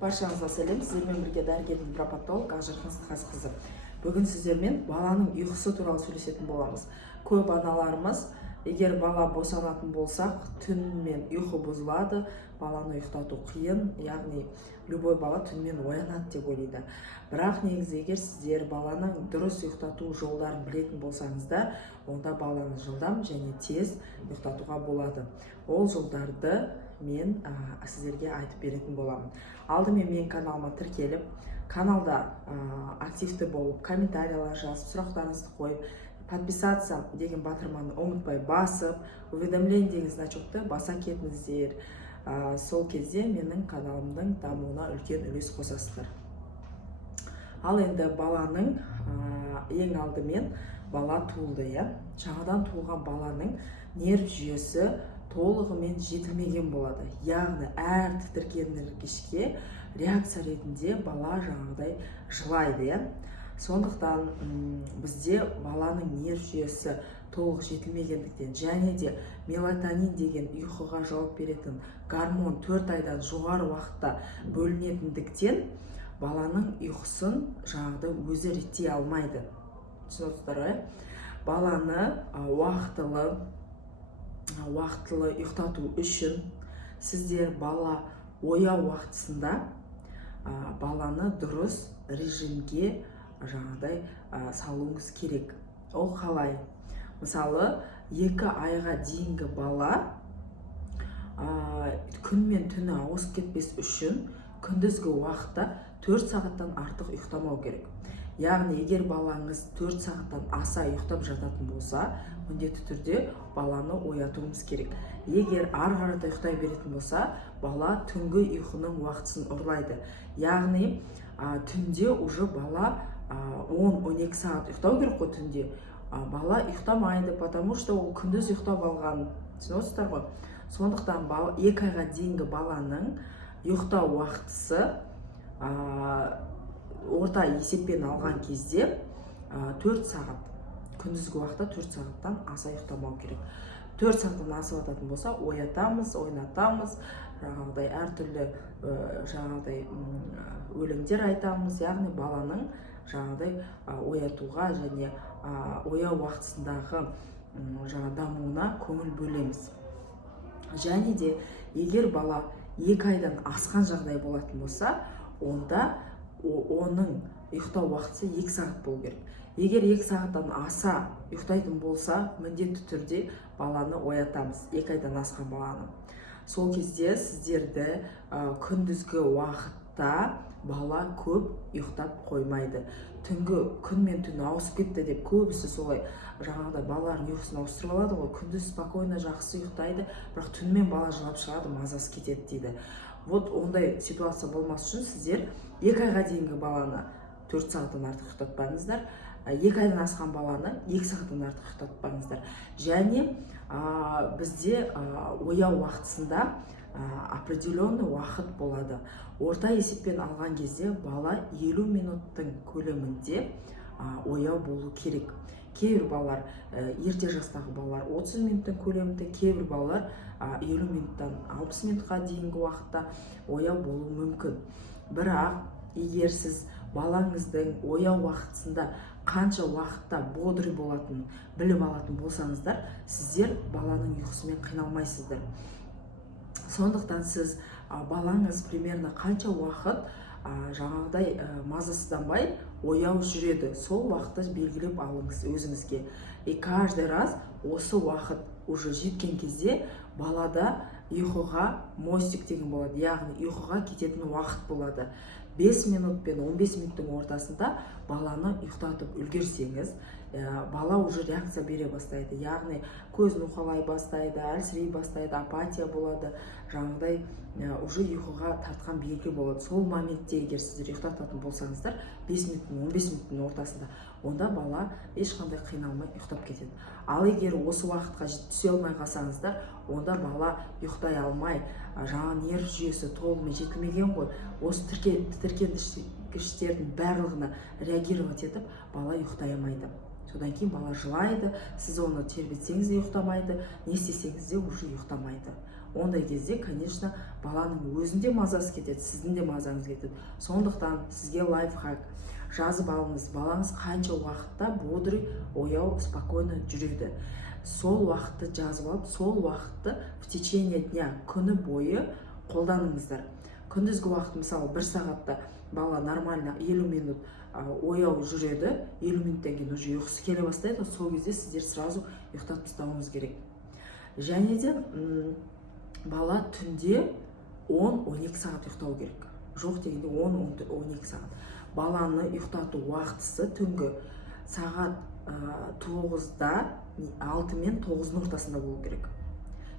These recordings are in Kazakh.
Баршаңызға сәлем. Сіздермен бірге дәрігер невропатолог Ақжарқын Сыдыққызы. Бүгін сіздермен баланың ұйқысы туралы сөйлесетін боламыз. Көп аналарымыз, егер бала босанатын болсақ, түнімен ұйқы бұзылады, баланы ұйықтату қиын, яғни любой бала түнімен оянады деп ойлайды. Бірақ негізі егер сіздер баланың дұрыс ұйықтату жолдарын білетін болсаңыздар, онда баланы жылдам және тез ұйықтатуға болады. Ол жолдарды мен сіздерге айтып беретін боламын. Алдымен мен каналыма тіркеліп, каналда активті болып, комментариялар жазып, сұрақтарыңызды қойып, подписаться деген батырманы ұмытпай басып, уведомление деген значокты баса кетіңіздер. Сол кезде менің каналымның дамуына үлкен үлес қосасыздар. Ал енді баланың ең алдымен бала туылды, жаңадан туылған баланың нерв жүйесі толығымен жетілмеген болады. Яғни әр тітіркенгішке реакция ретінде бала жаңағыдай жылайды. Сондықтан бізде баланың нерв жүйесі толық жетілмегендіктен және де мелатонин деген ұйқыға жауап беретін гормон 4 айдан жоғары уақытта бөлінетіндіктен баланың ұйқысын жаңағыдай өзі реттей алмайды. Түсінесіздер, баланы уақытылы ұйықтату үшін сіздер бала ояу уақытысында баланы дұрыс режимге жаңағыдай салуыңыз керек. Ол қалай? Мысалы, 2 айға дейінгі бала күн мен түні ауысып кетпес үшін күндізгі уақытта 4 сағаттан артық ұйықтамау керек. Яғни, егер балаңыз 4 сағаттан аса ұйықтап жататын болса, міндетті түрде баланы оятуыңыз керек. Егер ары қарата ұйықтай беретін болса, бала түнгі ұйқының уақытысын ұрлайды. Яғни, түнде уже бала 10-12 сағат ұйықтау керек қой түнде. Бала ұйықтамайды, потому что ол күндіз ұйықтап алған. Түсінесіздер ғой? Сондықтан 2 айға дейінгі баланың ұйықтау уақытысы орта есеппен алған кезде 4 сағат. Күндізгі уақытта 4 сағаттан аса ұйықтамау керек. 4 сағаттан асып ататын болса, оятамыз, ойнатамыз, жаңағыдай әртүрлі өлеңдер айтамыз, яғни баланың жаңағыдай оятуға және ояу уақытысындағы дамуына көңіл бөлеміз. Және де егер бала 2 айдан асқан жағдай болатын болса, онда оның ұйықтау уақытысы 2 сағат болу керек. Егер 2 сағаттан аса ұйықтайтын болса, міндетті түрде баланы оятамыз, 2 айдан асқан баланы. Сол кезде сіздерді күндізгі уақытта бала көп ұйықтап қоймайды. Түнгі күн мен түні ауысып кетті деп көбісі солай жаңағыдай балалардың ұйқысын ауыстырып алады ғой. Күндіз спокойно жақсы ұйықтайды, бірақ түнімен бала жылап шығады, мазасы кетеді дейді. Вот ондай ситуация болмас үшін сіздер 2 айға дейінгі баланы 4 сағаттан артық ұйықтатпаңыздар, 2 айдан асқан баланы 2 сағаттан артық ұйықтатпаңыздар. Және бізде ояу уақытысында определенный уақыт болады. Орта есеппен алған кезде бала 50 минуттың көлемінде ояу болу керек. Кейбір балалар, ерте жастағы балалар 30 минуттың көлемінде, кейбір балалар 50 минуттан 60 минутқа дейінгі уақытта ояу болу мүмкін. Бірақ егер сіз балаңыздың ояу уақытысында қанша уақытта бодрый болатынын біліп алатын болсаңыздар, сіздер баланың ұйқысымен қиналмайсыздар. Сондықтан сіз балаңыз примерно қанша уақыт жаңағыдай мазасызданбай ояу жүреді, сол уақытты белгілеп алыңыз өзіңізге. И каждый раз осы уақыт уже жеткен кезде балада ұйқыға мостик деген болады, яғни ұйқыға кететін уақыт болады. 5 минут пен 15 минуттың ортасында баланы ұйықтатып үлгерсеңіз, бала уже реакция бере бастайды. Яғни көзін уқалай бастайды, әлсірей бастайды, апатия болады, жаңағыдай уже ұйқыға тартқан белгі болады. Сол моментте егер сіздер ұйықтататын болсаңыздар, 5 минуттың 15 минуттың ортасында, онда бала ешқандай қиналмай ұйықтап кетеді. Ал егер осы уақытқа түсе алмай қалсаңыздар, онда бала ұйықтай алмай, жаңа нерв жүйесі толығымен жетілмеген ғой, осы тітіркенгіштердің барлығына реагировать етіп, бала ұйықтай алмайды. Содан кейін бала жылайды, сіз оны тербетсеңіз де ұйықтамайды, не істесеңіз де уже ұйықтамайды. ондай кезде, конечно, баланың өзінде мазасы кетеді, сіздің де мазаңыз кетеді. Сондықтан сізге лайфхак: жазып алыңыз, балаңыз қанша уақытта бодрый, ояу, спокойно жүреді. Сол уақытты жазып алып, сол уақытты в течение дня, күні бойы қолданыңыздар. Күндізгі уақыт, мысалы 1 сағатта бала нормально 50 минут ояу жүреді, 50 минуттан кейін уже ұйқысы келе бастайды, сол кезде сіздер сразу ұйықтатып тастауыңыз керек. Және де бала түнде 10-12 сағат ұйықтау керек. Жоқ дегенде 10-12 сағат. Баланы ұйықтату уақытысы түнгі сағат 9-да, 6 мен 9-ның ортасында болу керек.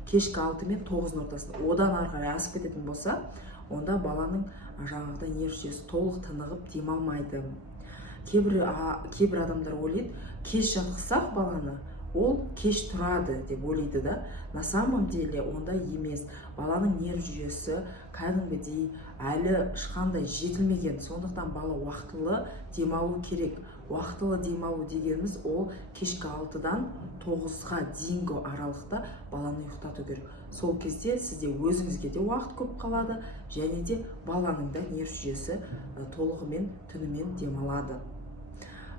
Кешкі 6 мен 9-ның ортасында. Одан ары қарай асып кететін болса, онда баланың жаңағыдай нерв жүйесі толық тынығып демалмайды. Кейбір адамдар ойлайды, кеш жатқызсақ баланы, ол кеш тұрады деп ойлайды да. На самом деле ондай емес. Баланың нерв жүйесі кәдімгідей әлі ешқандай жетілмеген. Сондықтан бала уақытылы демалу керек. Уақытылы демалу дегеніміз ол кешкі 6-дан 9-ға дейінгі аралықта баланы ұйықтату керек. Сол кезде сізде өзіңізге де уақыт көп қалады, және де баланың да нерв жүйесі толығымен түнімен демалады.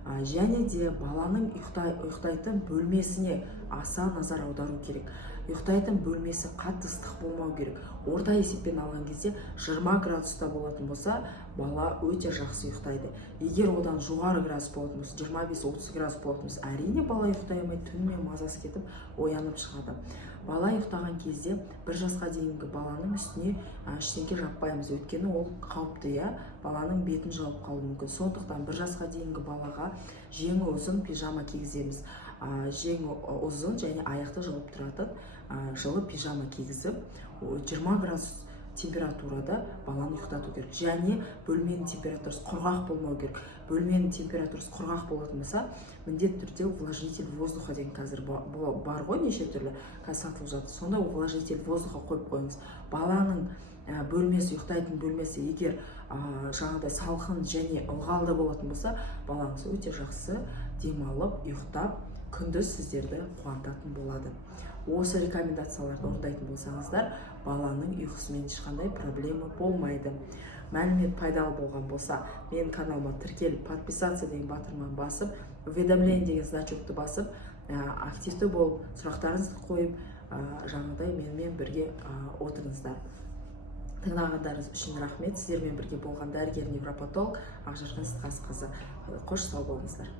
Және де баланың ұйықтайтын бөлмесіне аса назар аудару керек. Ұйықтайтын бөлмесі қатты ыстық болмау керек. Орта есеппен алған кезде 20 градуста болатын болса, бала өте жақсы ұйықтайды. Егер одан жоғары градус болатын болса, 25-30 градус болатын болса, әрине бала ұйықтай алмай, түнімен мазасы кетіп, оянып шығады. Бала ұйықтаған кезде 1 жасқа дейінгі баланың үстіне ештеңе жаппаймыз, өйткені ол қауіпті, баланың бетін жауып қалуы мүмкін. Сондықтан 1 жасқа дейінгі балаға жеңі ұзын пижама кигіземіз. Жеңі ұзын және аяқты жауып тұратын жылы пижама кигізіп, 20 градус температурада баланы ұйықтату керек. Және бөлменің температурасы құрғақ болмау керек. Бөлменің температурасы құрғақ болатын болса, міндетті түрде увлажнитель воздуха деген қазір бар ғой, неше түрлі сатылып жатыр. Сонда увлажнитель воздуха қойып қойыңыз. Баланың бөлмесі, ұйықтайтын бөлмесі егер жаңағыдай салқын және ылғалды болатын болса, балаңыз өте жақсы демалып, ұйықтап, күндіз сіздерді қуантатын болады. Осы рекомендацияларды орындайтын болсаңыздар, баланың ұйқысымен ешқандай проблема болмайды. Мәлімет пайдалы болған болса, менің каналыма тіркеліп, подписаться деген батырманы басып, уведомление деген значокты басып, активті болып, сұрақтарыңызды қойып, жаңағыдай менімен бірге отырыңыздар. Тыңдағандарыңыз үшін рахмет. Сіздермен бірге болған дәрігер-невропатолог Ақжарқын Сыдықасқызы. Қош сау болыңыздар.